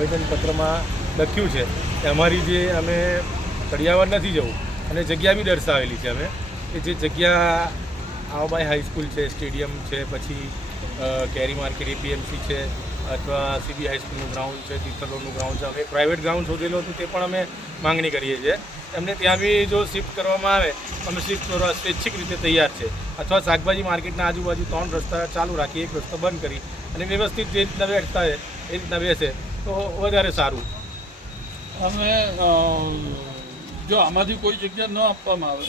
આવેદનપત્રમાં લખ્યું છે કે અમારી જે અમે કડિયાવાડ નથી જવું અને જગ્યા બી દર્શાવેલી છે અમે કે જે જગ્યા આવાબાઈ હાઈસ્કૂલ છે, સ્ટેડિયમ છે, પછી કેરી માર્કેટ એપીએમસી છે અથવા સીબી હાઈસ્કૂલનું ગ્રાઉન્ડ છે, તિથલોનું ગ્રાઉન્ડ છે, અમે પ્રાઇવેટ ગ્રાઉન્ડ શોધેલું હતું તે પણ અમે માંગણી કરીએ છીએ. એમને ત્યાં બી જો શિફ્ટ કરવામાં આવે અમે શિફ્ટ કરવા સ્વૈચ્છિક રીતે તૈયાર છે. અથવા શાકભાજી માર્કેટના આજુબાજુ 3 રસ્તા ચાલુ રાખી, એક રસ્તો બંધ કરી અને વ્યવસ્થિત જે રીતના બેઠતા હોય એ રીતના બેસે તો વધારે સારું. અમે જો આમાંથી કોઈ જગ્યા ન આપવામાં આવે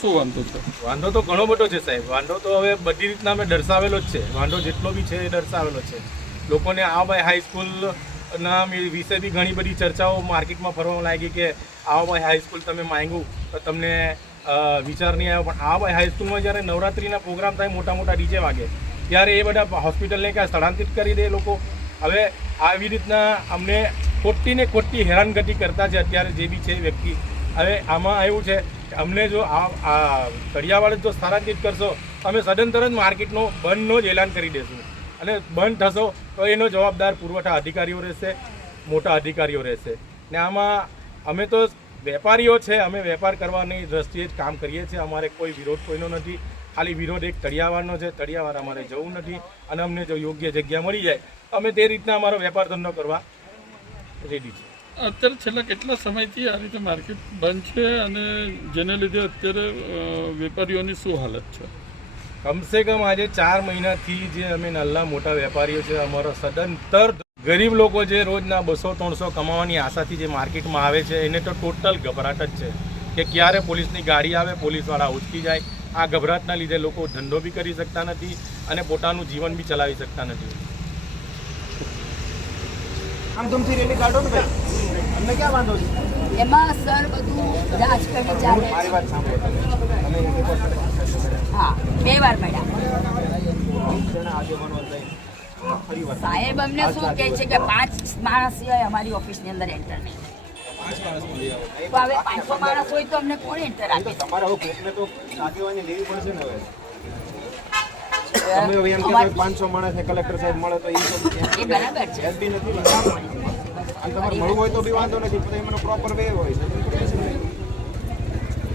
શું વાંધો છે? વાંધો તો ઘણો બધો છે સાહેબ. વાંધો તો હવે બધી રીતના અમે દર્શાવેલો જ છે. વાંધો જેટલો બી છે એ દર્શાવેલો છે. લોકોને આવાબાઈ હાઈસ્કૂલના વિશે બી ઘણી બધી ચર્ચાઓ માર્કેટમાં ફરવા લાગી કે આવાબાઈ હાઈસ્કૂલ તમે માંગ્યું તો તમને વિચાર નહીં આવ્યો. પણ આવાબાઈ હાઈસ્કૂલમાં જ્યારે નવરાત્રિના પ્રોગ્રામ થાય, મોટા મોટા ડીજે વાગે, ત્યારે એ બધા હોસ્પિટલને ક્યાં સ્થળાંતરિત કરી દે લોકો. હવે આવી રીતના અમને ખોટી હેરાનગતિ કરતા છે અત્યારે જે બી છે વ્યક્તિ. હવે આમાં એવું છે કે અમને જો આ કડિયાવાડ જો સ્થળાંતરિત કરશો અમે સદંતર જ માર્કેટનો બંધનો જ એલાન કરી દઈશું અને બંધ થશો તો એનો જવાબદાર પુરવઠા અધિકારીઓ રહેશે, મોટા અધિકારીઓ રહેશે. ને આમાં અમે તો વેપારીઓ છે, અમે વેપાર કરવાની દ્રષ્ટિએ જ કામ કરીએ છીએ. અમારે કોઈ વિરોધ કોઈનો નથી. ખાલી વિરોધ એક તળિયાવાડનો છે. તળિયાવાડ અમારે જવું નથી અને અમને જો યોગ્ય જગ્યા મળી જાય અમે તે રીતના અમારો વેપાર ધંધો કરવા રેડી છે. અત્યારે છેલ્લા કેટલા સમયથી આ રીતે માર્કેટ બંધ છે અને જેને લીધે અત્યારે વેપારીઓની શું હાલત છે? કમસે કમ આજે 4 મહિનાથી જે અમે નાના મોટા વેપારીઓ છે, અમારો સદંતર ગરીબ લોકો જે રોજના 200-300 કમાવાની આશાથી જે માર્કેટમાં આવે છે એને તો ટોટલ ગભરાટ જ છે કે ક્યારે પોલીસની ગાડી આવે, પોલીસવાળા ઉચકી જાય. આ ગભરાટના લીધે લોકો ધંધો બી કરી શકતા નથી અને પોતાનું જીવન બી ચલાવી શકતા નથી. આમ તુમથી રેલી કાઢો ને ભાઈ, અમને ક્યાં વાંધો છે? એમાં સર બધું રાજકારણી ચાલે. મારી વાત સાંભળો તમે હા, 2 વાર મળ્યા. સાહેબ અમને શું કહે છે કે 5 માણસ સિવાય અમારી ઓફિસની અંદર એન્ટર નહીં. 5 માણસ હવે 500 માણસ હોય તો અમને કોણ એન્ટર આપે? તમારે હવે કોકને તો આગેવાની લેવી પડશે ને. હવે તમે એમ કે 500 માણસને કલેક્ટર સાહેબ મળે તો એ બરાબર છે. એસબી નથી અને તમારે મળવું હોય તો બી વાંધો નથી, પણ એનો પ્રોપર વે હોય.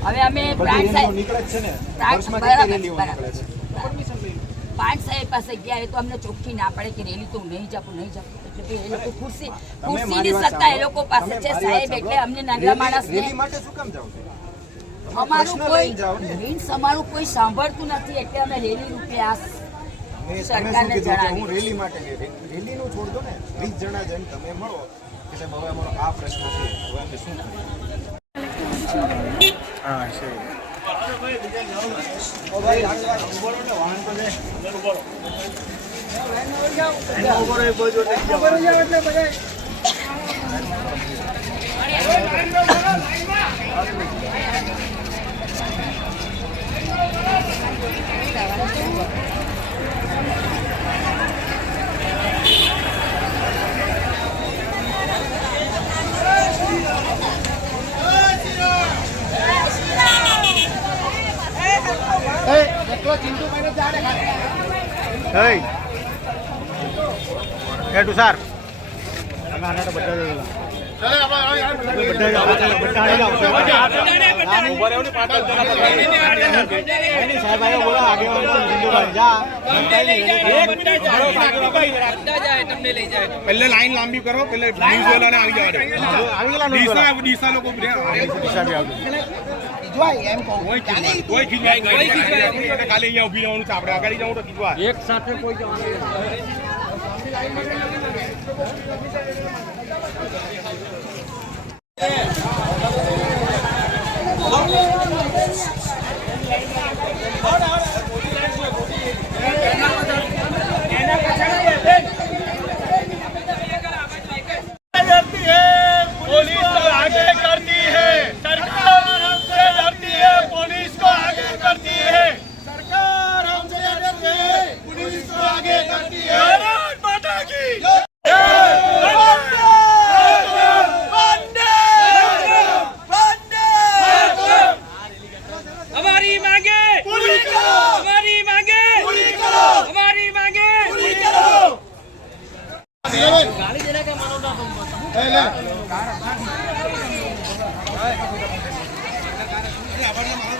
હવે અમે પ્રાંત સાહેબ નીકળે છે ને, વર્ષમાં બરાબર રેલીઓ નીકળે છે. પ્રાંત સાહેબ પાસે ગયા તો અમને ચોખ્ખી ના પડે કે રેલી તો હું નહીં જાઉં. એટલે એ લોકો ખુરશીની સત્તા એ લોકો પાસે છે સાહેબ. એટલે અમને નાના માણસને રેલી માટે શું કામ જાવ છો? અમારું કોઈ સાંભળતું નથી. એટલે અમે રેલી રૂપે આ સરકારને જણાવી. હું રેલી માટે રેલીનું છોડ દો ને, 20 જણા જેમ તમે મળો કે સાહેબ હવે અમારો આ પ્રશ્ન છે, હવે અમે શું કરીએ? હા છે. तुषार पहले लाइन लांबी करो, पहले न्यूज़ वाला ने આવી જવા દે. ડીસા લોકો ડીસા બી આવજો. કોઈ ખીજવાય ખાલી અહીંયા ઉભી રહેવાનું છે. આપણે આગળ જવું તો ખીજવા એક સાથે કોઈ गाड़ी देने का मानो ना આપણને